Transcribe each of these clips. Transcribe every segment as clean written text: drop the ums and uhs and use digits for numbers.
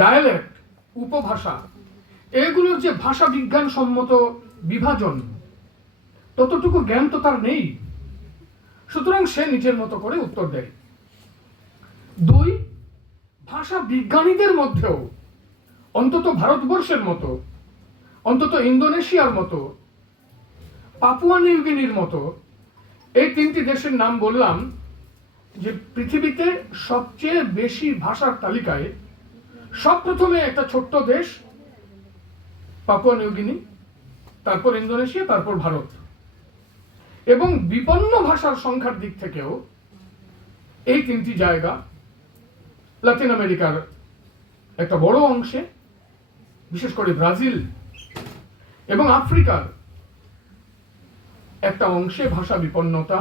Dialect, উপভাষা, এগুলোর যে ভাষা বিজ্ঞান সম্মত বিভাজন, ততটুকু জ্ঞান তো তার নেই। সুতরাং সে নিজের মতো করে উত্তর দেয়। 2, ভাষা বিজ্ঞানীদের মধ্যেও অন্তত ভারতবর্ষের মতো, অন্তত ইন্দোনেশিয়ার মতো, পাপুয়া নিউগিনির মতো এই 3টি দেশের নাম বললাম যে পৃথিবীতে সবচেয়ে বেশি ভাষার তালিকায় সবপ্রথমে একটা ছোট্ট দেশ পাপুয়া নিউগিনি, তারপর ইন্দোনেশিয়া, তারপর ভারত। এবং বিপন্ন ভাষার সংখ্যার দিক থেকেও এই 3টি জায়গা লাতিন আমেরিকার একটা বড় অংশে, বিশেষ করে ব্রাজিল এবং আফ্রিকার একটা অংশে ভাষা বিপন্নতা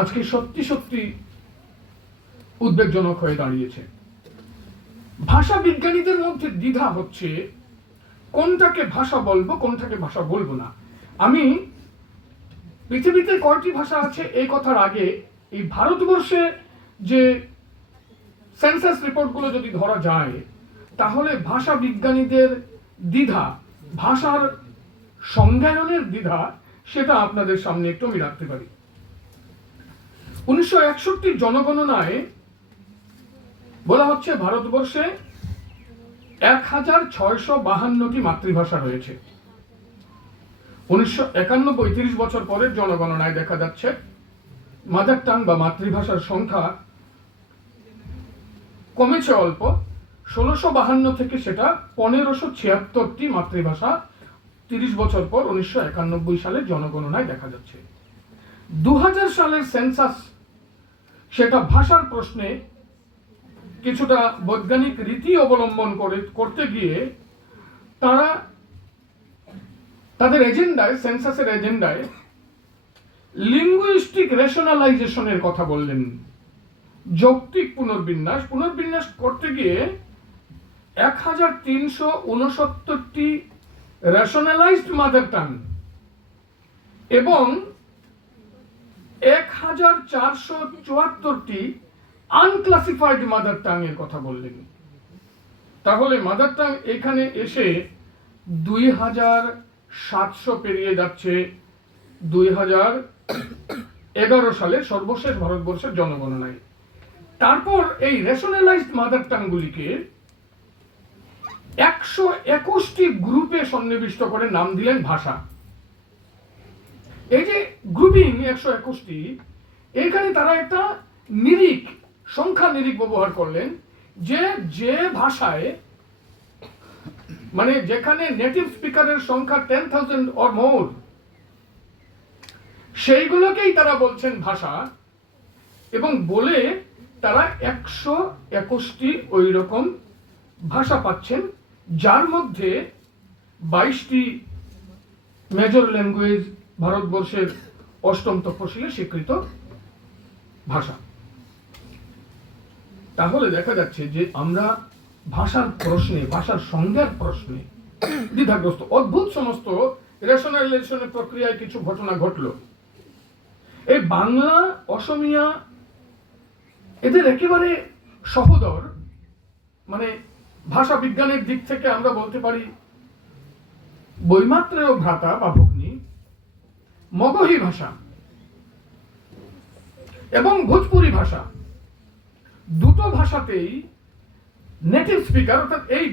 আজকে সত্যি সত্যি উদ্বেগজনক হয়ে দাঁড়িয়েছে। ভাষা বিজ্ঞানীদের মধ্যে দ্বিধা হচ্ছে কোনটাকে ভাষা বলবো, কোনটাকে ভাষা বলবো না। আমি পৃথিবীতে কয়টি ভাষা আছে এই কথার আগে এই ভারতবর্ষে যে সেন্সাস রিপোর্টগুলো যদি ধরা যায়, তাহলে ভাষা বিজ্ঞানীদের দ্বিধা, ভাষার সংজ্ঞায়নের দ্বিধা, সেটা আপনাদের সামনে একটু আমি রাখতে পারি। 1961 জনগণনায় বলা হচ্ছে ভারতবর্ষে 1652টি মাতৃভাষা রয়েছে। 1991 30 বছর পরের জনগণনায় দেখা যাচ্ছে মাদার টাং বা মাতৃভাষার সংখ্যা কমেছে অল্প। 1652 থেকে সেটা 1576টি মাতৃভাষা 30 বছর পর 1991 সালের জনগণনায় দেখা যাচ্ছে। 2000 সালের সেন্সাস সেটা ভাষার প্রশ্নে কিছুটা বৈজ্ঞানিক রীতি অবলম্বন করতে গিয়ে তারা তাদের এজেন্ডায়, সেন্সাসের এজেন্ডায় লিঙ্গুইস্টিক রেশনালাইজেশনের কথা বললেন। যৌক্তিক পুনর্বিন্যাস করতে গিয়ে 1369টি রেশনালাইজড মাদার টাং এবং 1474টি আনক্লাসিফাইড মাদার টাং এর কথা বললেন। তাহলে মাদার টাং এখানে এসে 2700 পেরিয়ে যাচ্ছে 2011 সালে সর্বশেষ ভারতবর্ষের জনগণনায়। তারপর এই রেশনালাইজড মাদার টাংগুলিকে 121টি গ্রুপে সন্নিবিষ্ট করে নাম দিলেন ভাষা। এই যে গ্রুপিং 121টি, এইখানে তারা একটা নিরিখ, সংখ্যা নিরিখ ব্যবহার করলেন যে যে ভাষায়, মানে যেখানে নেটিভ স্পিকারের সংখ্যা 10,000 অর মোর, সেইগুলোকেই তারা বলছেন ভাষা, এবং বলে তারা 121টি ওই রকম ভাষা পাচ্ছেন, যার মধ্যে 22টি মেজর ল্যাঙ্গুয়েজ ভারতবর্ষের 8ম তফসিলে স্বীকৃত ভাষা। তাহলে দেখা যাচ্ছে যে আমরা ভাষার প্রশ্নে, ভাষার সংজ্ঞার প্রশ্নে দ্বিধাগ্রস্ত। অদ্ভুত সমস্ত রেশনালাইজেশনের প্রক্রিয়ায় কিছু ঘটনা ঘটলো। এই বাংলা, অসমিয়া এদের একেবারে সহোদর, মানে ভাষা বিজ্ঞানের দিক থেকে আমরা বলতে পারি বৈমাত্রেয় ভ্রাতা বা ভগ্নী, মগহী ভাষা এবং ভোজপুরি ভাষা, দুটো ভাষাতেই নেটিভ স্পিকার, অর্থাৎ এই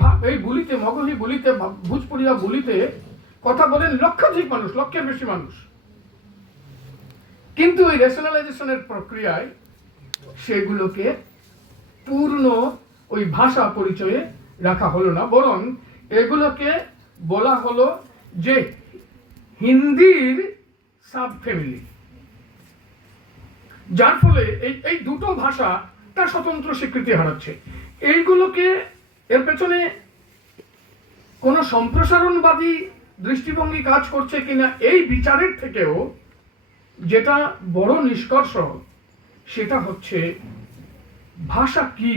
বলিতে, মগহী বলিতে, ভোজপুরিয়া বলিতে কথা বলেন লক্ষাধিক মানুষ, লক্ষের বেশি মানুষ। কিন্তু এই রেশনালাইজেশনের প্রক্রিয়ায় সেগুলোকে পূর্ণ ওই ভাষা পরিচয়ে রাখা হলো না, বরং এগুলোকে বলা হলো যে হিন্দির সাব ফ্যামিলি, যার ফলে এই দুটো ভাষা তার স্বতন্ত্র স্বীকৃতি হারাচ্ছে। এইগুলোকে, এর পেছনে কোনো সম্প্রসারণবাদী দৃষ্টিভঙ্গি কাজ করছে কিনা এই বিচারের থেকেও যেটা বড় নিষ্কর্ষ, সেটা হচ্ছে ভাষা কি,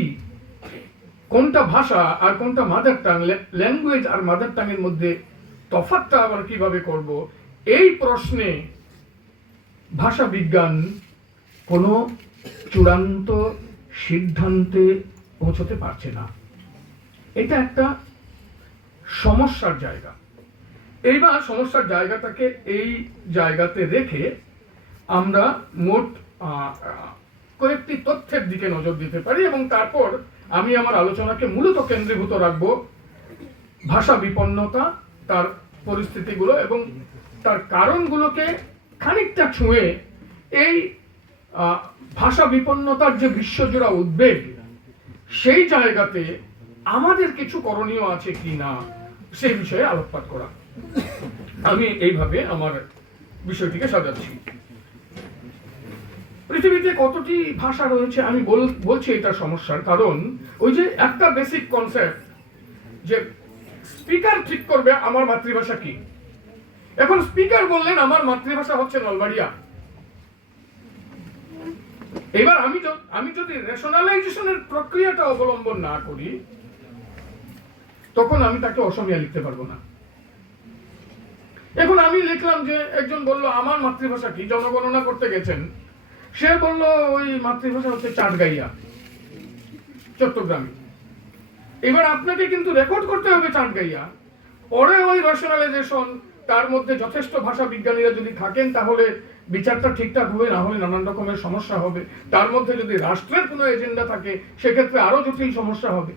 কোনটা ভাষা আর কোনটা মাদার টাং, ল্যাঙ্গুয়েজ আর মাদার টাং এর মধ্যে তফাৎটা আবার কিভাবে করব, এই প্রশ্নে ভাষা বিজ্ঞান কোনো চূড়ান্ত সিদ্ধান্তে পৌঁছতে পারছে না। এটা একটা সমস্যার জায়গা। এইবার সমস্যার জায়গাটাকে এই জায়গাতে রেখে আমরা মোট কয়েকটি তথ্যের দিকে নজর দিতে পারি এবং তারপর আমি আমার আলোচনাকে মূলত কেন্দ্রীভূত রাখব ভাষা বিপন্নতা, তার পরিস্থিতিগুলো এবং তার কারণগুলোকে খানিকটা ছুঁয়ে এই ভাষা বিপন্নতার যে বিশ্বজোড়া উদ্বেগ, সেই জায়গাতে আমাদের কিছু করণীয় আছে কি না সেই বিষয়ে আলোকপাত করা। আমি এইভাবে আমার বিষয়টিকে সাজাচ্ছি। পৃথিবীতে কতটি ভাষা রয়েছে আমি বলছি এটা সমস্যার কারণ ওই যে একটা বেসিক কনসেপ্ট যে স্পিকার ঠিক করবে আমার মাতৃভাষা কি। এখন স্পিকার বললেন আমার মাতৃভাষা হচ্ছে নলবাড়িয়া। এবার আমি যদি রেশনালাইজেশনের প্রক্রিয়াটা অবলম্বন না করি তখন আমি তাকে অসমীয়া লিখতে পারবো না। এখন আমি লিখলাম যে একজন বলল আমার মাতৃভাষা কি, জনগণনা করতে গেছেন, সে বলল ওই মাতৃভাষা হচ্ছে চাটগাইয়া, চট্টগ্রামে। এবার আপনাকে কিন্তু রেকর্ড করতে হবে চাটগাইয়া, পরে ওই রেশনালাইজেশন, তার মধ্যে যথেষ্ট ভাষা বিজ্ঞানীরা যদি থাকেন তাহলে বিচারটা ঠিকঠাক হবে, না হলে নানান রকমের সমস্যা হবে। তার মধ্যে যদি রাষ্ট্রের কোনো এজেন্ডা থাকে সেক্ষেত্রে আরো জটিল সমস্যা হবে।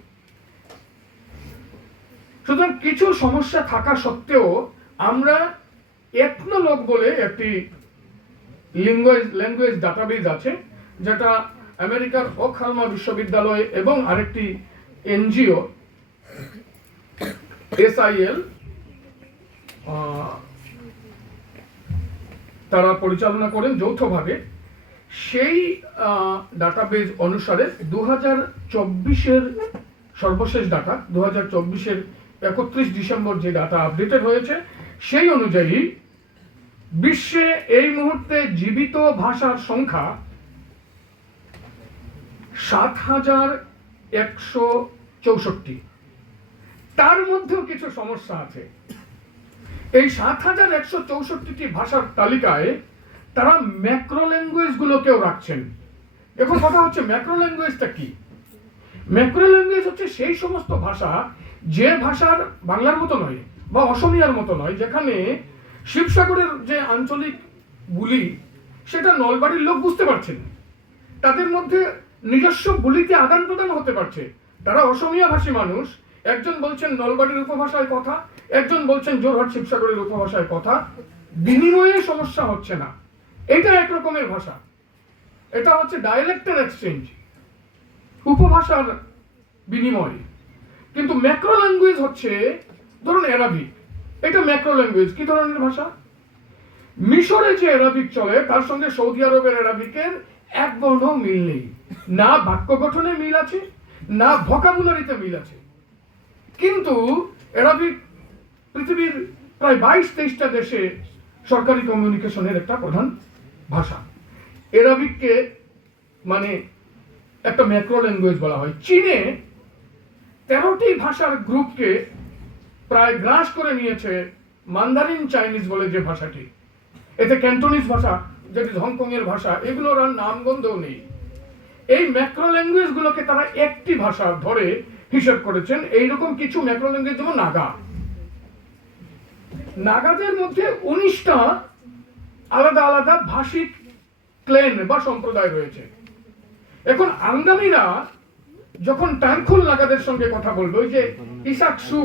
সুতরাং কিছু সমস্যা থাকা সত্ত্বেও আমরা এথনোলগ বলে একটি ল্যাঙ্গুয়েজ ডাটাবেজ আছে, যেটা আমেরিকার ওকহালমা বিশ্ববিদ্যালয় এবং আরেকটি এনজিও SIL তারা পরিচালনা করেন যৌথভাবে। সেই ডাটাবেজ অনুসারে 2024-এর সর্বশেষ ডাটা, 2024-এর 31 ডিসেম্বর যে ডাটা আপডেটেড হয়েছে, সেই অনুযায়ী বিশ্বে এই মুহূর্তে জীবিত ভাষার সংখ্যা 7,164। তার মধ্যেও কিছু সমস্যা আছে। এই 7,164টি ভাষার তালিকায় তারা ম্যাক্রো ল্যাঙ্গুয়েজ গুলোকেও রাখছেন। এখন কথা হচ্ছে ম্যাক্রো ল্যাঙ্গুয়েজটা কি? ম্যাক্রো ল্যাঙ্গুয়েজ হচ্ছে সেই সমস্ত ভাষা যে ভাষার বাংলার মতো নয় বা অসমিয়ার মতো নয়, যেখানে শিবসাগরের যে আঞ্চলিক বুলি সেটা নলবাড়ির লোক বুঝতে পারছেন, তাদের মধ্যে নিজস্ব বলিতে আদান প্রদান হতে পারছে। তারা অসমিয়া ভাষী মানুষ, একজন বলছেন নলবাড়ির উপভাষায় কথা, একজন বলছেন জোরহাট শিবসাগরের উপভাষায় কথা, বিনিময়ে সমস্যা হচ্ছে না। এটা এক রকমের ভাষা, এটা হচ্ছে ডায়ালেক্টের এক্সচেঞ্জ, উপভাষার বিনিময়। কিন্তু ম্যাক্রো ল্যাঙ্গুয়েজ হচ্ছে ধরুন অ্যারাবিক, এটা ম্যাক্রো ল্যাঙ্গুয়েজ। কি ধরনের ভাষা? মিশরে যে অ্যারাবিক চলে তার সঙ্গে সৌদি আরবের অ্যারাবিকের এক বর্ণ মিল নেই, না বাক্য গঠনে মিল আছে, না ভোকাবুলারিতে মিল আছে। কিন্তু অ্যারাবিক পৃথিবীর প্রায় 22-23টা দেশে সরকারি কমিউনিকেশনের একটা প্রধান ভাষা। অ্যারাবিককে মানে একটা ম্যাক্রো ল্যাঙ্গুয়েজ বলা হয়। চীনে 13টি ভাষার গ্রুপকে প্রায় গ্রাস করে নিয়েছে মান্দারিন চাইনিজ বলে যে ভাষাটি। এতে ক্যান্টোনিজ ভাষা, যেটি হংকং এর ভাষা, এগুলোর আর নামগন্ধও নেই। এই ম্যাক্রো ল্যাঙ্গুয়েজ গুলোকে তারা একটি ভাষা ধরে হিসাব করেছেন। এইরকম কিছু ম্যাক্রো ল্যাঙ্গুয়েজ যেমন নাগা, নাগাদের মধ্যে 19টা আলাদা আলাদা ভাষিক ক্লেন বা সম্প্রদায় রয়েছে। এখন আঙ্গামিরা যখন টাঙ্কুল নাগাদের সঙ্গে কথা বলবে, ওই যে ইসাকসু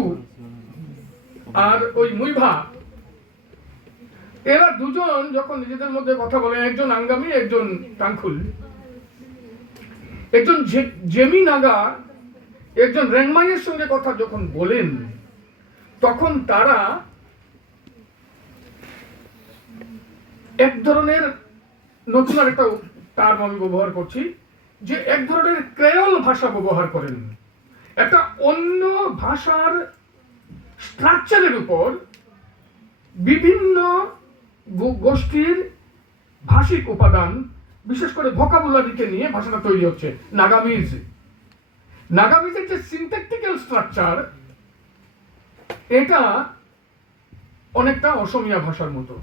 আর ওই মুইভা, এরা দুজন যখন নিজেদের মধ্যে কথা বলে, একজন আঙ্গামি একজন টাঙ্কুল, একজন জেমি নাগা একজন রেংমাইয়ের সঙ্গে কথা যখন বলেন, তখন তারা এক ধরনের নতুন একটা টার্ম আমি ব্যবহার করছি, যে এক ধরনের ক্রেওল ভাষা ব্যবহার করেন। একটা অন্য ভাষার স্ট্রাকচারের উপর বিভিন্ন গোষ্ঠীর ভাষিক উপাদান, বিশেষ করে ভোকাবুলারিকে নিয়ে ভাষাটা তৈরি হচ্ছে। নাগামিজের যে সিনট্যাকটিক্যাল স্ট্রাকচার, এটা অনেকটা অসমিয়া ভাষার মতো।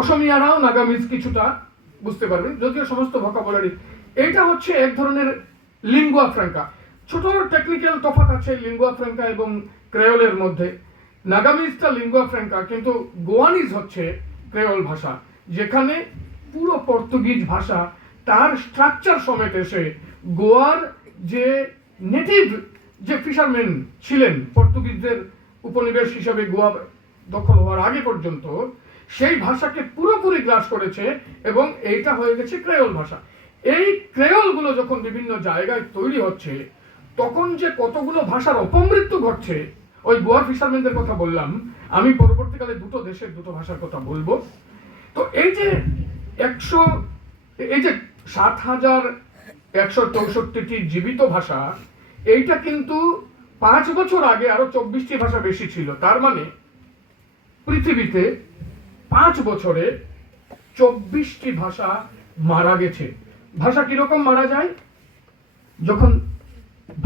অসমিয়ারাও নাগামিজ কিছুটা বুঝতে পারবেন, যদিও সমস্ত ভোকাবুলারি। এটা হচ্ছে এক ধরনের লিঙ্গুয়া ফ্র্যাঙ্কা। ছোট টেকনিক্যাল তফাৎ আছে লিঙ্গুয়া ফ্র্যাঙ্কা এবং ক্রেওলের মধ্যে। নাগামিজটা লিঙ্গুয়া ফ্র্যাঙ্কা, কিন্তু গোয়ানিজ হচ্ছে ক্রেওল ভাষা, যেখানে পুরো পর্তুগিজ ভাষা তার স্ট্রাকচার সমেত এসে গোয়ার যে নেটিভ যে ফিশারম্যান ছিলেন পর্তুগিজদের উপনিবেশ হিসাবে গোয়া দখল হওয়ার আগে পর্যন্ত, সেই ভাষাকে পুরোপুরি গ্রাস করেছে এবং এইটা হয়ে গেছে ক্রেওল ভাষা। এই ক্রেওলগুলো যখন বিভিন্ন জায়গায় তৈরি হচ্ছে, তখন যে কতগুলো ভাষার অপমৃত্যু ঘটছে, ওই গোয়ার ফিশারম্যানদের কথা বললাম, আমি পরবর্তীকালে দুটো দেশের দুটো ভাষার কথা বলবো। তো এই যে ৭,১৬৪টি জীবিত ভাষা, এইটা কিন্তু 5 বছর আগে আরো 24টি ভাষা বেশি ছিল। তার মানে পৃথিবীতে 5 বছরে 24টি ভাষা মারা গেছে। ভাষা কিরকম মারা যায়? যখন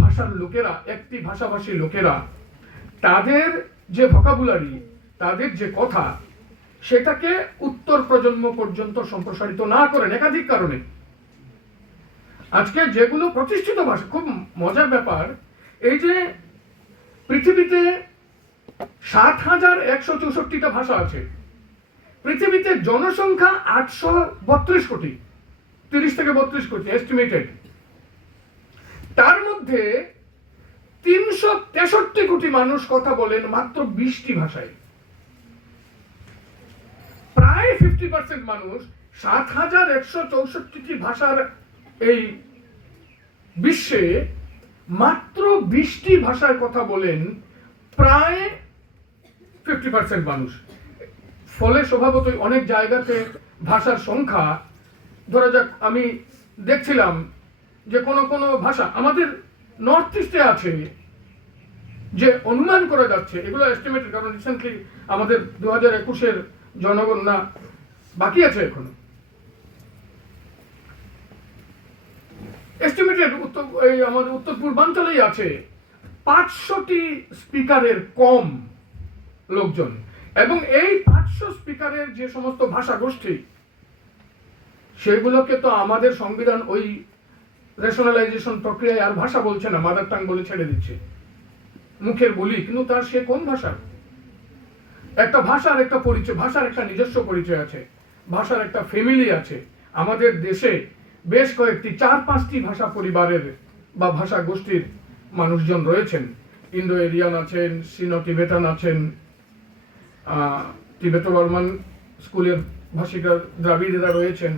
ভাষার লোকেরা, একটি ভাষাভাষী লোকেরা তাদের যে ভোকাবুলারি, তাদের যে কথা, সেটাকে উত্তর প্রজন্ম পর্যন্ত সম্প্রসারিত না করেন একাধিক কারণে। আজকে যেগুলো প্রতিষ্ঠিত ভাষা, খুব মজার ব্যাপার, এই যে পৃথিবীতে ৭,১৬৪টা ভাষা আছে, পৃথিবীতে জনসংখ্যা ৮৩২ কোটি, 30 থেকে 32 কোটি এস্টিমেটেড। তার মধ্যে ৩৬৩ কোটি মানুষ কথা বলেন মাত্র 20টি ভাষায়। প্রায় 50% মানুষ ৭,১৬৪টি ভাষার এই বিশ্বে মাত্র 20টি ভাষায় কথা বলেন, প্রায় 50% মানুষ। ফলে স্বভাবতই অনেক জায়গাতে ভাষার সংখ্যা, ধরা যাক আমি দেখছিলাম যে কোনো ভাষা আমাদের নর্থ ইস্টে আছে যে অনুমান করা যাচ্ছে, এগুলো এস্টিমেটেড, কারণ রিসেন্টলি আমাদের 2021-এর জনগণনা বাকি আছে এখনো। এস্টিমেটেড আমাদের উত্তর পূর্বাঞ্চলেই আছে 500টি স্পিকারের কম লোকজন, এবং এই 500 স্পিকারের যে সমস্ত ভাষা গোষ্ঠী, সেগুলোকে তো আমাদের সংবিধান ওই রেশনালাইজেশন প্রক্রিয়ায় আর ভাষা বলছে না, মাদার টাং বলে ছেড়ে দিচ্ছে, মুখের বলি। কিন্তু তার সে কোন ভাষা? একটা ভাষার একটা পরিচয়, ভাষার একটা নিজস্ব পরিচয় আছে, ভাষার একটা ফ্যামিলি আছে। আমাদের দেশে বেশ কয়েকটি 4-5টি ভাষা পরিবারের বা ভাষা গোষ্ঠীর মানুষজন রয়েছেন। ইন্দো এরিয়ান আছেন, সিনো টিবেটান আছেন, তিবেটো বর্মান স্কুলের ভাষিকরা, দ্রাবিড়েরা রয়েছেন,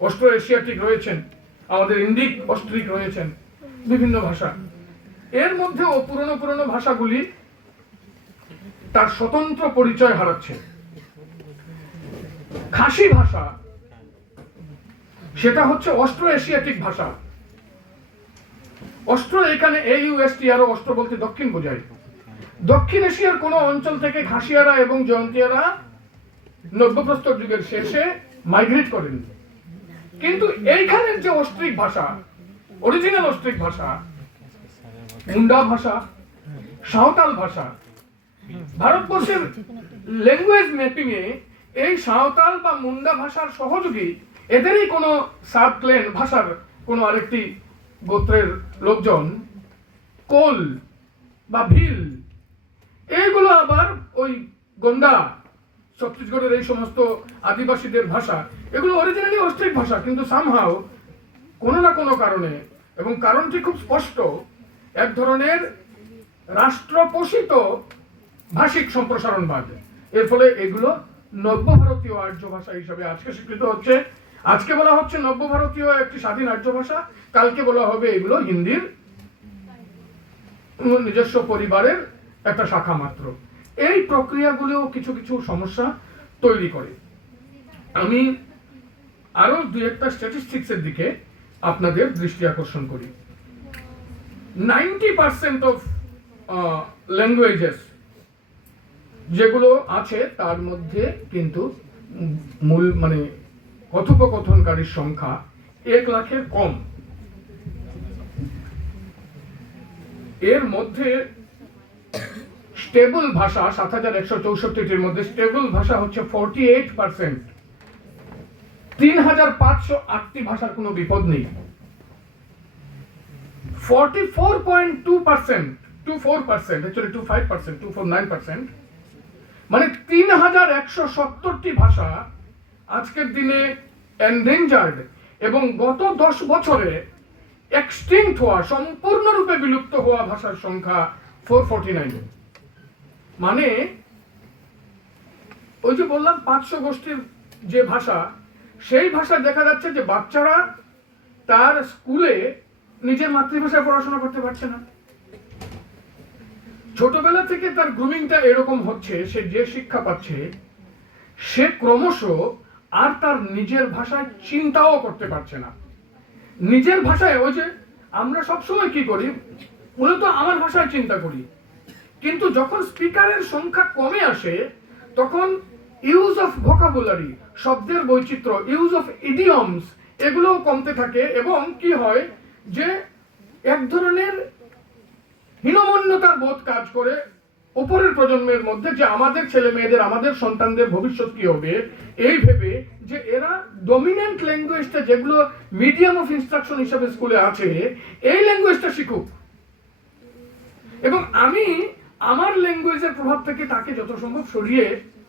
অস্ট্রো এশিয়াটিক রয়েছেন, আমাদের ইন্ডিক অস্ট্রিক রয়েছেন, বিভিন্ন ভাষা। এর মধ্যেও পুরনো ভাষাগুলি তার স্বতন্ত্র পরিচয় হারাচ্ছে। খাসি ভাষা, সেটা হচ্ছে অস্ট্রো এশিয়াটিক ভাষা। অস্ট্রো এখানে AUSTRO, অস্ট্রো বলতে দক্ষিণ বোঝায়। দক্ষিণ এশিয়ার কোন অঞ্চল থেকে খাসিয়ারা এবং জয়ন্তিয়ারা নব্যপ্রস্তর যুগের শেষে মাইগ্রেট করেন। কিন্তু এইখানের যে অস্ট্রিক ভাষা, অরিজিনাল অস্ট্রিক ভাষা, মুন্ডা ভাষা, সাঁওতাল ভাষা, ভারতবর্ষের ল্যাঙ্গুয়েজ ম্যাপিং এ এই সাঁওতাল বা মুন্ডা ভাষার সহযোগী, এদেরই কোনো সাবক্লেন ভাষার কোনো আরেকটি গোত্রের লোকজন, কোল বা ভিল, এইগুলো আবার ওই গন্ডা, ছত্তিশগড়ের এই সমস্ত আদিবাসীদের ভাষা, এগুলো অরিজিনালি অস্ট্রিক ভাষা, কিন্তু সামহাও কোনো না কোনো কারণে, এবং কারণটি খুব স্পষ্ট, এক ধরনের রাষ্ট্রপোষিত ভাষিক সম্প্রসারণবাদ। এর ফলে এগুলো নব্য ভারতীয় আর্য ভাষা হিসাবে আজকে স্বীকৃত হচ্ছে। আজকে বলা হচ্ছে নব্য ভারতীয় একটি স্বাধীন আর্য ভাষা, কালকে বলা হবে এগুলো হিন্দির নিজস্ব পরিবারের একটা শাখা মাত্র। এই প্রক্রিয়াগুলো কিছু কিছু সমস্যা তৈরি করে। আমি আরো 2-একটা স্ট্যাটিস্টিক্সের দিকে আপনাদের দৃষ্টি আকর্ষণ করি। 90% অফ ল্যাঙ্গুয়েজেস যেগুলো আছে, তার মধ্যে কিন্তু মূল মানে কথোপকথনকারীর সংখ্যা 1 লাখের কম। এর মধ্যে স্টেবল ভাষা ৭,১৬৪টির মধ্যে স্টেবল ভাষা হচ্ছে 48%। 3,508টি ভাষার কোনো বিপদ নেই। 44.2%, 24%, actually 25%, 249%, মানে 3170টি ভাষা আজকের দিনে এন্ডেঞ্জার্ড, এবং গত 10 বছরে এক্সটিংক্ট হওয়া, সম্পূর্ণরূপে বিলুপ্ত হওয়া ভাষার সংখ্যা 449। মানে ওই যে বললাম 500 গোষ্ঠীর যে ভাষা, সেই ভাষা দেখা যাচ্ছে যে বাচ্চারা তার স্কুলে নিজের মাতৃভাষায় পড়াশোনা করতে পারছে না। ছোটবেলা থেকে তার গ্রুমিংটা এরকম হচ্ছে, সে যে শিক্ষা পাচ্ছে সে ক্রমশ আর তার নিজের ভাষায় চিন্তাও করতে পারছে না। নিজের ভাষায়, ওই যে আমরা সবসময় কি করি, মূলত আমার ভাষায় চিন্তা করি, কিন্তু যখন স্পিকারের সংখ্যা কমে আসে তখন ইউজ অফ ভোকাবুলারি, শব্দের বৈচিত্র্য, ইউজ অফ ইডিয়মস, এগুলোও কমতে থাকে, এবং কি হয় যে এক ধরনের হীনমন্যতার বোধ কাজ করে উপরের প্রজন্মের মধ্যে, যে আমাদের ছেলে মেয়েদের, আমাদের সন্তানদের ভবিষ্যৎ কি হবে, এই ভেবে যে এরা ডমিনেন্ট ল্যাঙ্গুয়েজটা, যেগুলো মিডিয়াম অফ ইনস্ট্রাকশন হিসেবে স্কুলে আছে, এই ল্যাঙ্গুয়েজটা শিখুক, এবং আমি আমার ল্যাঙ্গুয়েজের প্রভাব থেকে তাকে যত সম্ভব সরিয়ে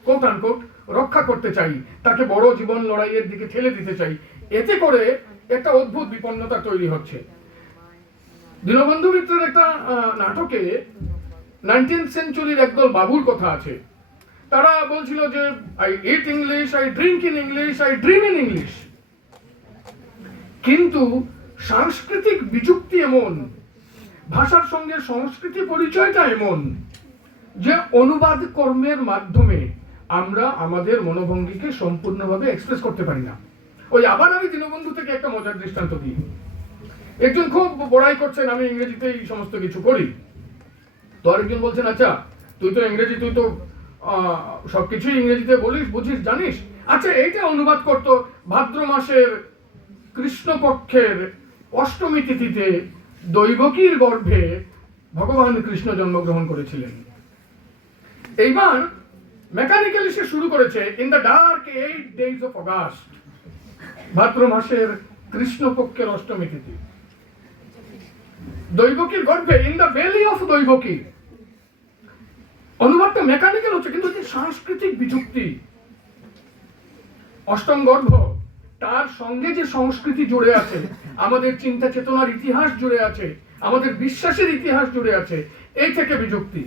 কোট আনকোট রক্ষা করতে চাই, তাকে বড় জীবন লড়াইয়ের দিকে ঠেলে দিতে চাই। এতে করে একটা অদ্ভুত বিপন্নতা তৈরি হচ্ছে। দীনবন্ধু মিত্রের একটা নাটকে 19th সেঞ্চুরির একদল বাবুর কথা আছে। তারা বলছিল যে I eat English, I drink in English, I dream in English. কিন্তু সাংস্কৃতিক বিযুক্তি এমন, ভাষার সঙ্গে সংস্কৃতি পরিচয়টা এমন, যে অনুবাদ কর্মের মাধ্যমে আমরা আমাদের মনোভঙ্গিকে সম্পূর্ণভাবে এক্সপ্রেস করতে পারি না। ওই আবার আমি দীনবন্ধু থেকে একটা মজার দৃষ্টান্ত দিই। একজন খুব বড়াই করছেন আমি ইংরেজিতেই সমস্ত কিছু করি, তো আরেকজন বলছেন আচ্ছা তুই তো ইংরেজি, তুই তো সবকিছুই ইংরেজিতে বলিস, বুঝিস, জানিস, আচ্ছা এইটা অনুবাদ করতো, ভাদ্র মাসের কৃষ্ণপক্ষের অষ্টমী তিথিতে দৈবকীর গর্ভে ভগবান কৃষ্ণ জন্মগ্রহণ করেছিলেন। এইবার মেকানিক্যালি সে শুরু করেছে in the dark 8 days of August, ভাদ্র মাসের কৃষ্ণপক্ষের অষ্টমী তিথি, দৈবকীর গর্ভে, in the belly of Devaki. অনুবাদটা মেকানিক্যাল হচ্ছে, কিন্তু সাংস্কৃতিক বিযুক্তি, অষ্টম গর্ভ, তার সঙ্গে যে সংস্কৃতি জুড়ে আছে, আমাদের চিন্তা চেতনার ইতিহাস জুড়ে আছে, আমাদের বিশ্বাসের ইতিহাস জুড়ে আছে, এই থেকে বিযুক্তি।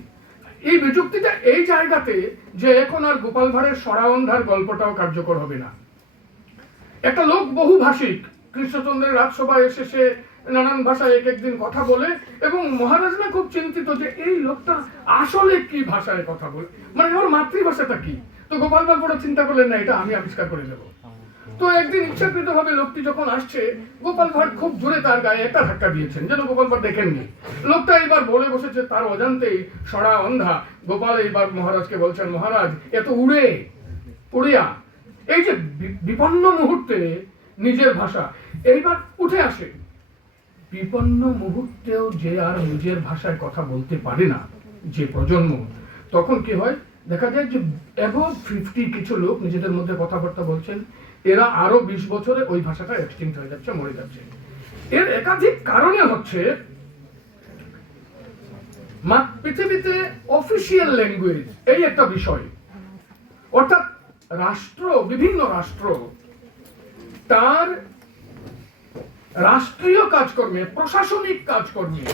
এই বিযুক্তিটা এই জায়গাতে যে এখন আর গোপাল ভাঁড়ের সরাঅন্ধার গল্পটাও কার্যকর হবে না। একটা লোক বহুভাষিক, কৃষ্ণচন্দ্রের রাজসভায় এসে সে নানান ভাষায় এক একদিন কথা বলে, এবং মহারাজরা খুব চিন্তিত যে এই লোকটা আসলে কি ভাষায় কথা বলে, মানে ওর মাতৃভাষাটা কি। তো গোপাল ভাঁড় বড় চিন্তা করলেন, না এটা আমি আবিষ্কার করে দেবো। তো একদিন ইচ্ছাকৃত ভাবে লোকটি যখন আসছে, গোপাল ভাঁড় খুব জোরে তার গায়ে একটা ধাক্কা দিয়েছেন, যেন গোপাল ভাঁড় দেখেননি। লোকটা এবার বলে বসেছে তার অজান্তেই, সরা অন্ধা। গোপাল এইবার মহারাজকে বলছেন, মহারাজ এত উড়িয়া। এই যে বিপন্ন মুহূর্তে নিজের ভাষা এইবার উঠে আসে। বিপন্ন মুহূর্তেও যে আর নিজের ভাষায় কথা বলতে পারে না যে প্রজন্ম, তখন কি হয়, দেখা যায় যে অ্যাবভ 50 কিছু লোক নিজেদের মধ্যে কথাবার্তা বলছেন, এরা আরো 20 বছরে ওই ভাষাটা এক্সটিংক্ট হয়ে যাচ্ছে, মরে যাচ্ছে। এর একাধিক কারণে হচ্ছে, পৃথিবীতে অফিসিয়াল ল্যাঙ্গুয়েজ এই একটা বিষয়, অর্থাৎ রাষ্ট্র, বিভিন্ন রাষ্ট্র তার রাষ্ট্রীয় কাজকর্মে, প্রশাসনিক কাজকর্মে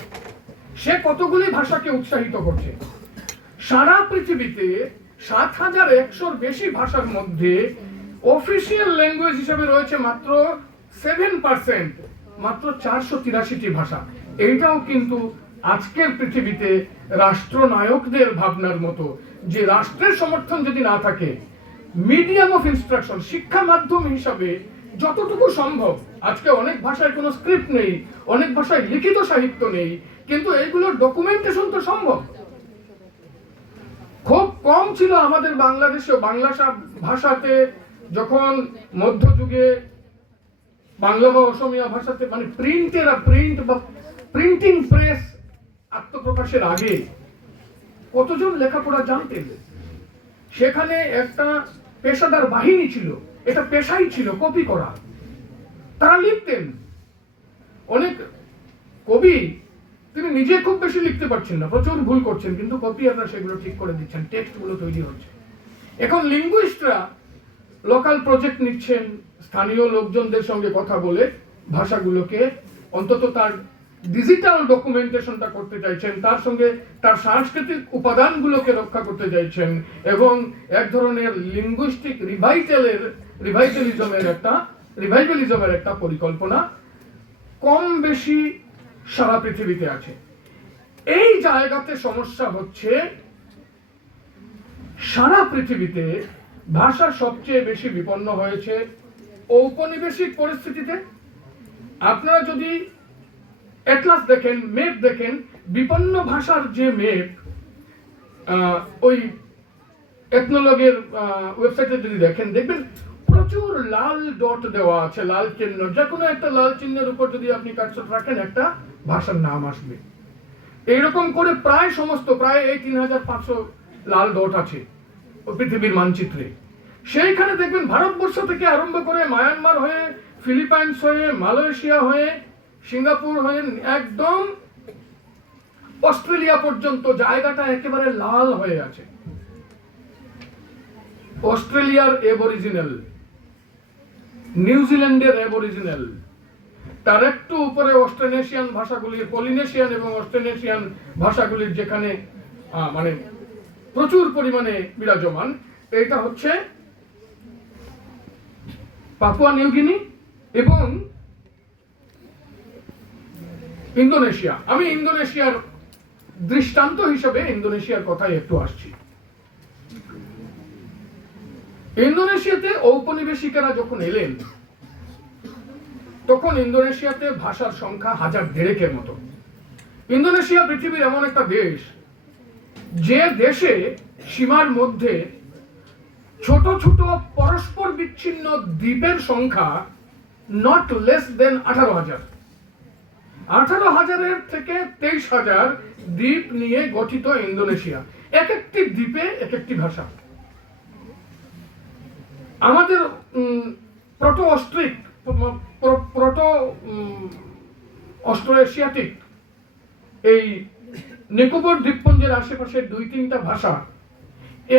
সে কতগুলি ভাষাকে উৎসাহিত করছে। সারা পৃথিবীতে 7100-র বেশি ভাষার মধ্যে অফিসিয়াল ল্যাঙ্গুয়েজ হিসেবে রয়েছে মাত্র 7%, মাত্র 483টি ভাষা। এইটাও কিন্তু আজকের পৃথিবীতে রাষ্ট্রনায়কদের ভাবনার মতো, যে রাষ্ট্রের সমর্থন যদি না থাকে, মিডিয়াম অফ ইনস্ট্রাকশন, শিক্ষা মাধ্যম হিসাবে যতটুকু সম্ভব, আজকে অনেক ভাষায় কোনো স্ক্রিপ্ট নেই, অনেক ভাষায় লিখিত সাহিত্য নেই, কিন্তু এইগুলোর ডকুমেন্টেশন তো সম্ভব। খুব কম ছিল আমাদের বাংলাদেশে বাংলা ভাষাতে, যখন মধ্যযুগে বাংলা বা অসমীয়া ভাষাতে, মানে প্রিন্ট বা প্রিন্টিং প্রেস আত্মপ্রকাশের আগে কতজন লেখাপড়া জানতেন। সেখানে একটা পেশাদার বাহিনী ছিল, এটা পেশাই ছিল কপি করা, তারা লিখতেন। অনেক কবি নিজে খুব বেশি লিখতে পারছেন না, প্রচুর ভুল করছেন, কিন্তু কপিয়াররা সেগুলো ঠিক করে দিচ্ছেন, টেক্সটগুলো তৈরি হচ্ছে। এখন লিঙ্গুইস্টরা লোকাল প্রজেক্ট নিচ্ছেন, স্থানীয় লোকজনদের সঙ্গে কথা বলে ভাষাগুলোকে অন্তত তার ডিজিটাল ডকুমেন্টেশনটা করতে চাইছেন, তার সঙ্গে তার সাংস্কৃতিক উপাদানগুলোকে রক্ষা করতে চাইছেন, এবং এক ধরনের লিঙ্গুইস্টিক রিভাইভালিজমের একটা পরিকল্পনা কম বেশি সারা পৃথিবীতে আছে। এই জায়গাতে সমস্যা হচ্ছে সারা পৃথিবীতে ভাষা সবচেয়ে বেশি বিপন্ন হয়েছে ঔপনিবেশিক পরিস্থিতিতে। আপনারা যদি অ্যাটলাস দেখেন, ম্যাপ দেখেন, বিপন্ন ভাষার যে ম্যাপ ওই এথনোলগের ওয়েবসাইটে যদি দেখেন, দেখবেন প্রচুর লাল ডট দেওয়া আছে, লাল চিহ্ন। যে কোনো একটা লাল চিহ্নের উপর যদি আপনি কার্সর রাখেন, একটা ভাষার নাম আসবে। এইরকম করে প্রায় এই 3500 লাল ডট আছে পৃথিবীর মানচিত্রে। সেইখানে দেখবেন ভারতবর্ষ থেকে আরম্ভ করে মায়ানমার হয়ে, ফিলিপাইন্স হয়ে, মালয়েশিয়া হয়ে, সিঙ্গাপুর হয়ে, একদম অস্ট্রেলিয়া পর্যন্ত জায়গাটা একেবারে লাল হয়ে আছে। অস্ট্রেলিয়ার অ্যাবরিজিনাল, নিউজিল্যান্ডের অ্যাবরিজিনাল, তার একটু উপরে অস্ট্রেনেশিয়ান ভাষাগুলির, পলিনেশিয়ান এবং অস্ট্রেনেশিয়ান ভাষাগুলির যেখানে মানে প্রচুর পরিমাণে বিরাজমান, এটা হচ্ছে পাপুয়া নিউগিনি এবং ইন্দোনেশিয়া। আমি ইন্দোনেশিয়ার দৃষ্টান্ত হিসেবে ইন্দোনেশিয়ার কথাই একটু আসছি। ইন্দোনেশিয়াতে ঔপনিবেশিকেরা যখন এলেন, তখন ইন্দোনেশিয়াতে ভাষার সংখ্যা 1000-1500 মতো। ইন্দোনেশিয়া পৃথিবীর এমন একটা দেশ, যে দেশে সীমার মধ্যে ছোট ছোট পরস্পর বিচ্ছিন্ন দ্বীপের সংখ্যা নট লেস দেন 18,000। 18,000-এর থেকে 23,000 দ্বীপ নিয়ে গঠিত ইন্দোনেশিয়া। এক একটি দ্বীপে এক একটি ভাষা। আমাদের প্রোটো অস্ট্রো এশিয়াটিক এই নিকোবর দ্বীপপুঞ্জের আশেপাশের 2-3টা ভাষা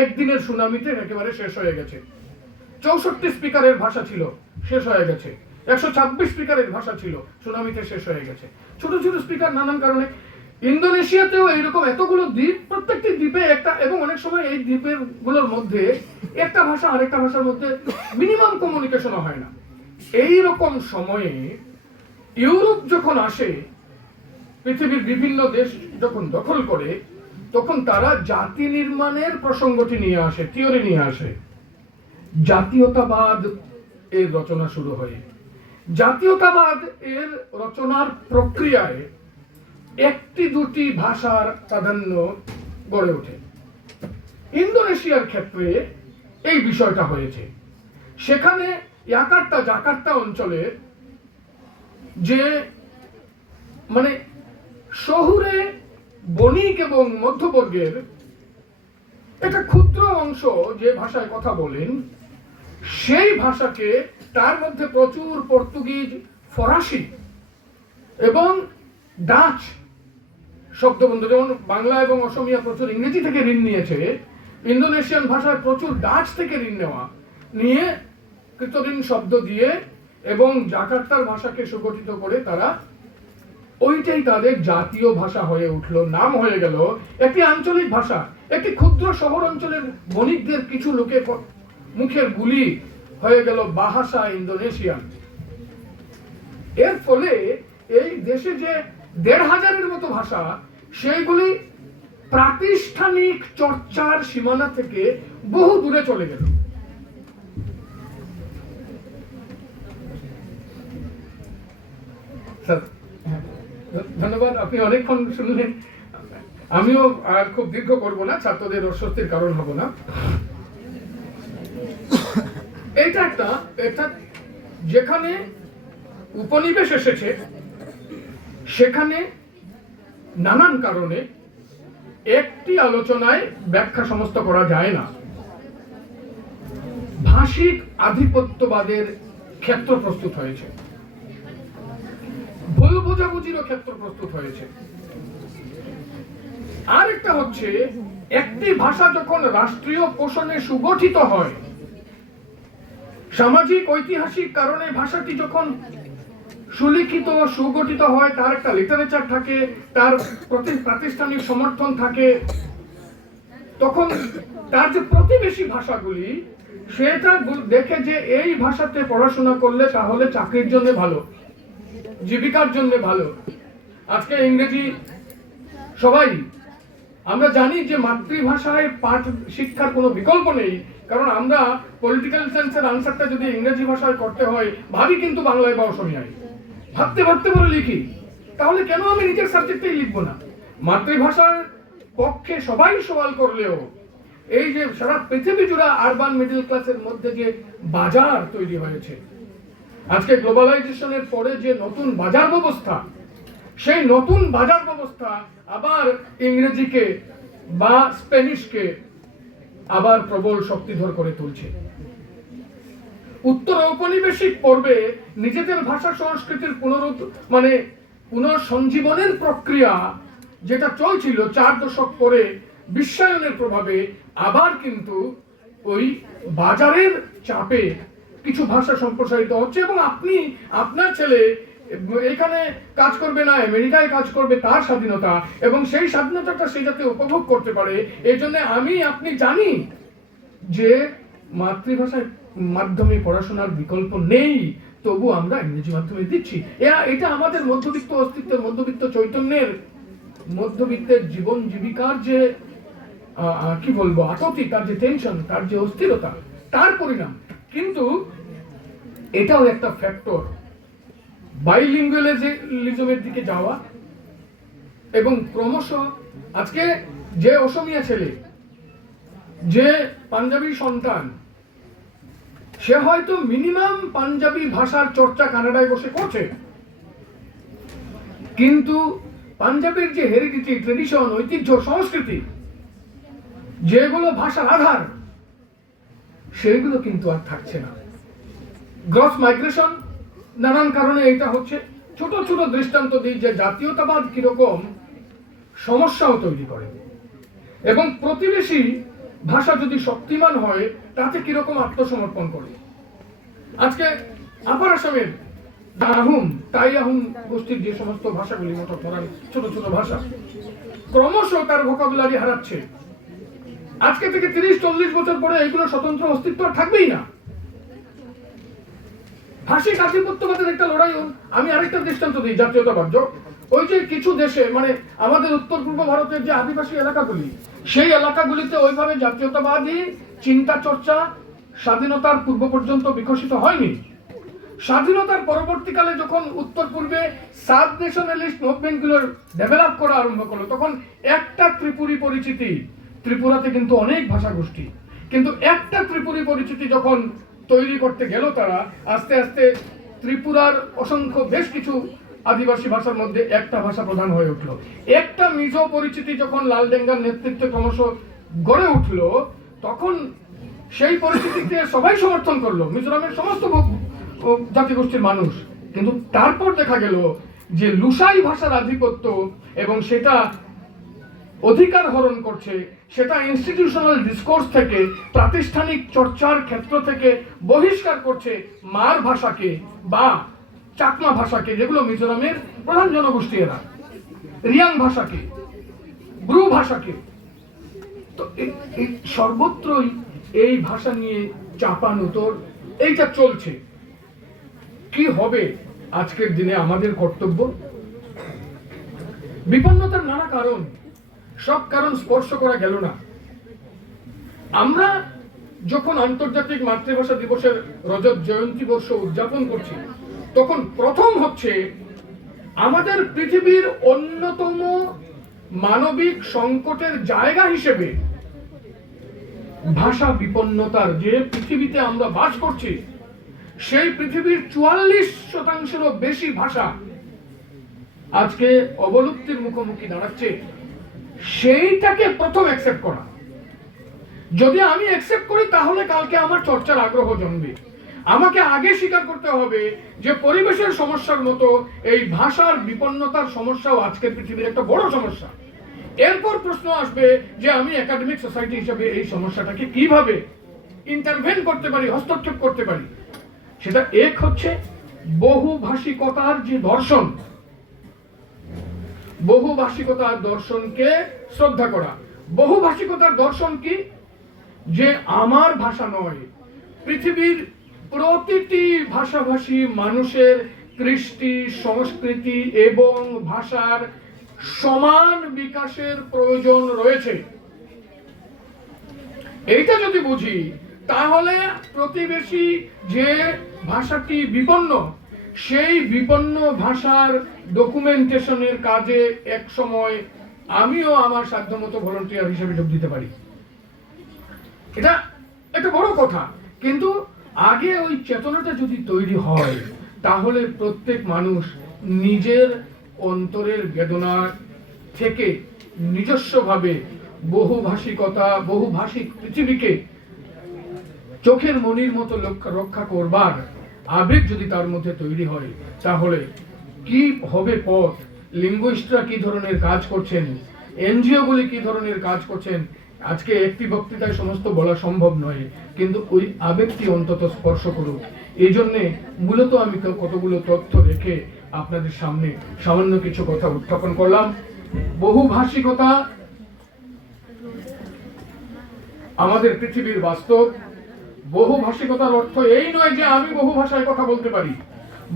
একদিনের সুনামিতে একেবারে শেষ হয়ে গেছে। 64 স্পিকারের ভাষা ছিল, শেষ হয়ে গেছে। 126 স্পিকারের ভাষা ছিল, সুনামিতে শেষ হয়ে গেছে। ছোট ছোট স্পিকার নানান কারণে। ইন্দোনেশিয়াতেও এইরকম এতগুলো দ্বীপ, প্রত্যেকটি দ্বীপে একটা, এবং অনেক সময় এই দ্বীপের গুলোর মধ্যে একটা ভাষা আরেকটা ভাষার মধ্যে মিনিমাম কমিউনিকেশনও হয় না। এই রকম সময়ে ইউরোপ যখন আসে, পৃথিবীর বিভিন্ন দেশ যখন দখল করে, তখন তারা জাতি নির্মাণের প্রসঙ্গটি নিয়ে আসে, থিওরি নিয়ে আসে। জাতীয়তাবাদ এর রচনা শুরু হয়। জাতীয়তাবাদ এর রচনার প্রক্রিয়ায় একটি দুটি ভাষার প্রাধান্য গড়ে ওঠে। ইন্দোনেশিয়ার ক্ষেত্রে এই বিষয়টা হয়েছে। সেখানে জাকার্তা অঞ্চলে যে মানে শহুরে বণিক এবং মধ্যবর্গের একটা ক্ষুদ্র অংশ যে ভাষায় কথা বলেন, সেই ভাষাকে, তার মধ্যে প্রচুর পর্তুগিজ, ফরাসি এবং ডাচ শব্দবন্ধ, যেমন বাংলা এবং অসমিয়া প্রচুর ইংরেজি থেকে ঋণ নিয়েছে, ইন্দোনেশিয়ান ভাষায় প্রচুর ডাচ থেকে ঋণ নিয়ে কৃতঋণ শব্দ দিয়ে এবং জাকার্তার ভাষাকে সুগঠিত করে তারা ওইটাই তাদের জাতীয় ভাষা হয়ে উঠলো, নাম হয়ে গেল। একটি আঞ্চলিক ভাষা, একটি ক্ষুদ্র শহর অঞ্চলের বণিকদের কিছু লোকের মুখের বুলি হয়ে গেল বাহাসা ইন্দোনেশিয়ান। এর ফলে এই দেশে যে 1,500-এর মতো ভাষা, সেইগুলি প্রাতিষ্ঠানিক চর্চার সীমানা থেকে বহু দূরে চলে গেল। ধন্যবাদ, আপনি অনেকক্ষণ শুনলেন। আমিও আর খুব দীর্ঘ করব না, ছাত্রদের অস্বস্তির কারণ হব না। এটা যেখানে উপনিবেশ এসেছে, সেখানে নানান কারণে একটি আলোচনায় ব্যাখ্যা সমস্ত করা যায় না। ভাষিক আধিপত্যবাদের ক্ষেত্র প্রস্তুত হয়েছে, ভুল বোঝাবুঝিরও ক্ষেত্র প্রস্তুত হয়েছে। আরেকটা হচ্ছে, একটি ভাষা যখন রাষ্ট্রীয় পোষণে সুগঠিত হয়, সামাজিক ঐতিহাসিক কারণে ভাষাটি যখন সুলিখিত সুগঠিত হয়, তার একটা লিটারেচার থাকে, তার প্রাতিষ্ঠানিক সমর্থন থাকে, তখন তার যে প্রতিবেশী ভাষাগুলি সেটা দেখে যে এই ভাষাতে পড়াশোনা করলে তাহলে চাকরির জন্য ভালো, জীবিকার জন্য ভালো। আজকে ইংরেজি সবাই আমরা জানি যে মাতৃভাষায় পাঠ শিক্ষার কোনো বিকল্প নেই, কারণ আমরা পলিটিক্যাল সায়েন্সের আনসারটা যদি ইংরেজি ভাষায় করতে হয় ভাবি কিন্তু বাংলায় বা অসমীয়ায়, ভাবতে ভাবতে বলে লিখি, তাহলে কেন আমি নিজের সাবজেক্টেই লিখবো না? মাতৃভাষার পক্ষে সবাই সওয়াল করলেও এই যে সারা পৃথিবী জুড়ে আরবান মিডল ক্লাসের মধ্যে যে বাজার তৈরি হয়েছে, আজকে গ্লোবালাইজেশনের পরে যে নতুন বাজার ব্যবস্থা, সেই নতুন বাজার ব্যবস্থা আবার ইংরেজিকে বা স্প্যানিশকে আবার প্রবল শক্তিধর করে তুলছে। উত্তর ঔপনিবেশিক পর্বে নিজেদের ভাষা সংস্কৃতির পুনঃসঞ্জীবনের প্রক্রিয়া যেটা চলছিল 4 দশক পরে বিশ্বায়নের প্রভাবে, আবার কিন্তু ওই বাজারের চাপে কিছু ভাষা সম্প্রসারিত হচ্ছে, এবং আপনি আপনার ছেলে এখানে কাজ করবে না আমেরিকায় কাজ করবে, তার স্বাধীনতা, এবং সেই স্বাধীনতাটা সে যাতে উপভোগ করতে পারে, এই জন্য আপনি জানি যে মাতৃভাষার মাধ্যমে পড়াশোনার বিকল্প নেই, তবু আমরা ইংরেজি মাধ্যমে দিচ্ছি। এটা আমাদের মধ্যবিত্ত অস্তিত্বের, মধ্যবিত্ত চৈতন্যের, মধ্যবিত্তের জীবন জীবিকার যে কি বলবো আততি, তার যে টেনশন, তার যে অস্থিরতা, তার পরিণাম। কিন্তু এটাও একটা ফ্যাক্টর, বাইলিঙ্গুয়ালিজমের দিকে যাওয়া, এবং ক্রমশ আজকে যে অসমীয়া ছেলে, যে পাঞ্জাবি সন্তান, সে হয়তো মিনিমাম পাঞ্জাবি ভাষার চর্চা কানাডায় বসে করছে, কিন্তু পাঞ্জাবের যে হেরিডিটি, ট্রেডিশন, ঐতিহ্য, সংস্কৃতি, যেগুলো ভাষার আধার, সেগুলো কিন্তু আর থাকছে না। গ্রস মাইগ্রেশন, নানান কারণে এটা হচ্ছে। ছোট ছোট দৃষ্টান্ত দিই যে জাতীয়তাবাদ কিরকম সমস্যাও তৈরি করে, এবং প্রতিবেশী ভাষা যদি শক্তিমান হয় তাতে কিরকম আত্মসমর্পণ করে। আজকে আপার আসামের তাই আহুম গোষ্ঠীর যে সমস্ত ভাষাগুলি, ছোট ছোট ভাষা, ক্রমশ তার ভোকাবুলারি হারাচ্ছে। আজকে থেকে 30-40 বছর পরে এগুলো স্বতন্ত্র অস্তিত্ব থাকবেই না। ভাষিক আধিপত্যবাদের একটা লড়াই। আমি আরেকটা দৃষ্টান্ত দিই, জাতীয়তাবাদ। ওই যে কিছু দেশে, আমাদের উত্তর পূর্ব ভারতের যে আদিবাসী এলাকাগুলি, সেই এলাকাগুলিতে ওইভাবে জাতীয়তাবাদী চিন্তা চর্চা স্বাধীনতার পূর্ব পর্যন্ত বিকশিত হয়নি। স্বাধীনতার পরবর্তীকালে যখন উত্তর পূর্বে সাব ন্যাশনালিস্ট মুভমেন্টগুলোর ডেভেলপ করা আরম্ভ করলো, তখন একটা ত্রিপুরী পরিচিতি, ত্রিপুরাতে কিন্তু অনেক ভাষা গোষ্ঠী, কিন্তু একটা ত্রিপুরী পরিচিতি যখন তৈরি করতে গেল তারা, আস্তে আস্তে ত্রিপুরার অসংখ্য বেশ কিছু আদিবাসী ভাষার মধ্যে একটা ভাষা প্রধান হয়ে উঠলো। একটা মিজো পরিচিতি যখন লালডেঙ্গার নেতৃত্বে ক্রমশ গড়ে উঠলো, তখন সেই পরিস্থিতিতে সবাই সমর্থন করলো, মিজোরামের সমস্ত জাতিগোষ্ঠীর মানুষ। কিন্তু তারপর দেখা গেল যে লুসাই ভাষার আধিপত্য, এবং সেটা অধিকার হরণ করছে, সেটা ইনস্টিটিউশনাল ডিসকোর্স থেকে, প্রাতিষ্ঠানিক চর্চার ক্ষেত্র থেকে বহিষ্কার করছে মার ভাষাকে বা চাকমা ভাষাকে, যেগুলো মিজোরামের প্রধান জনগোষ্ঠী, এরা রিয়াং ভাষাকে, ব্রু ভাষাকে। তো সর্বত্রই এই ভাষা নিয়ে চাপানুতোর এইটা চলছে। কি হবে আজকের দিনে আমাদের কর্তব্য? বিপন্নতার নানা কারণ, সব কারণ স্পর্শ করা গেল না। আমরা যখন আন্তর্জাতিক মাতৃভাষা দিবসের রজত জয়ন্তী বর্ষ উদযাপন করছি, তখন প্রথম হচ্ছে আমাদের পৃথিবীর অন্যতম মানবিক সংকটের জায়গা হিসেবে ভাষা বিপন্নতার যে পৃথিবীতে আমরা বাস করছি, সেই পৃথিবীর 44%-এরও বেশি ভাষা আজকে অবলুপ্তির মুখোমুখি দাঁড়াচ্ছে। সেইটাকে প্রথম অ্যাকসেপ্ট করা। যদি আমি অ্যাকসেপ্ট করি, তাহলে কালকে আমার চর্চার আগ্রহ জন্মবে। আমাকে আগে স্বীকার করতে হবে যে পরিবেশের সমস্যার মতো এই ভাষার বিপন্নতার সমস্যাও আজকের পৃথিবীর একটা বড় সমস্যা। এরপর প্রশ্ন আসবে যে আমি একাডেমিক সোসাইটি হিসেবে এই সমস্যাটাকে কিভাবে ইন্টারভেন করতে পারি, হস্তক্ষেপ করতে পারি। সেটা এক হচ্ছে বহুভাষিকতার যে দর্শন, বহুভাষিকতার দর্শনকে শ্রদ্ধা করা। বহুভাষিকতার দর্শন কি? যে আমার ভাষা নয়, পৃথিবীর প্রতিটি ভাষাভাষী মানুষের কৃষ্টি, সংস্কৃতি এবং ভাষার সমান বিকাশের প্রয়োজন রয়েছে। এইটা যদি বুঝি, তাহলে প্রতিবেশী যে ভাষাটি বিপন্ন, সেই বিপন্ন ভাষার ডকুমেন্টেশনের কাজে এক সময় আমিও আমার সাধ্যমতো ভলান্টিয়ার হিসেবে যোগ দিতে পারি। এটা একটা বড় কথা, কিন্তু আগে ওই চেতনাটা যদি তৈরি হয়, তাহলে প্রত্যেক মানুষ নিজের অন্তরের বেদনা থেকে নিজস্বভাবে বহুভাষিকতা, বহুভাষিক পৃথিবীকে চোখের মনির মতো রক্ষা করবার আবেগ যদি তার মধ্যে তৈরি হয়, তাহলে কি হবে পথ? লিঙ্গুইস্টরা কি ধরনের কাজ করছেন, এনজিও গুলি কি ধরনের কাজ করছেন, আজকে একটি বক্তৃতায় সমস্ত বলা সম্ভব নয়, কিন্তু ওই আবেগটি অন্তত স্পর্শ করুক। এই জন্যে মূলত আমি কতগুলো তথ্য রেখে আপনাদের সামনে সামান্য কিছু কথা উত্থাপন করলাম। বহুভাষিকতা আমাদের পৃথিবীর বাস্তব। বহুভাষিকতার অর্থ এই নয় যে আমি বহু ভাষায় কথা বলতে পারি।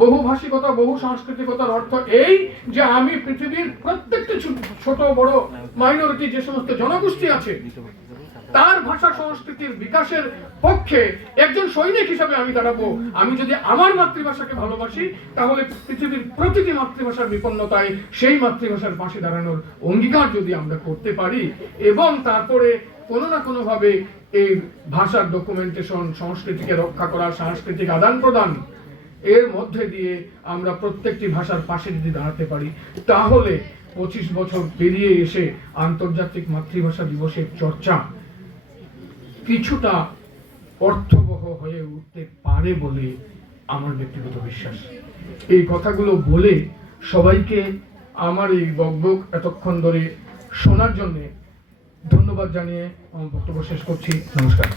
বহুভাষিকতা, বহু সাংস্কৃতিকতার অর্থ এই যে আমি পৃথিবীর প্রত্যেকটি ছোট বড় মাইনরিটি যে সমস্ত জনগোষ্ঠী আছে, তার ভাষা সংস্কৃতির বিকাশের পক্ষে একজন সৈনিক হিসাবে আমি দাঁড়াবো। আমি যদি আমার মাতৃভাষাকে ভালোবাসি, তাহলে পৃথিবীর প্রতিটি মাতৃভাষার বিপন্নতায় সেই মাতৃভাষার পাশে দাঁড়ানোর অঙ্গীকার যদি আমরা করতে পারি, এবং তারপরে কোনো না কোনো ভাবে এই ভাষার ডকুমেন্টেশন, সংস্কৃতিকে রক্ষা করা, সাংস্কৃতিক আদান প্রদান, এর মধ্যে দিয়ে আমরা প্রত্যেকটি ভাষার পাশে যদি দাঁড়াতে পারি, তাহলে 25 বছর পেরিয়ে এসে আন্তর্জাতিক মাতৃভাষা দিবসের চর্চা কিছুটা অর্থবহ হয়ে উঠতে পারে বলে আমার ব্যক্তিগত বিশ্বাস। এই কথাগুলো বলে সবাইকে আমার এই বকবক এতক্ষণ ধরে শোনার জন্য ধন্যবাদ জানিয়ে আমার বক্তব্য শেষ করছি। নমস্কার।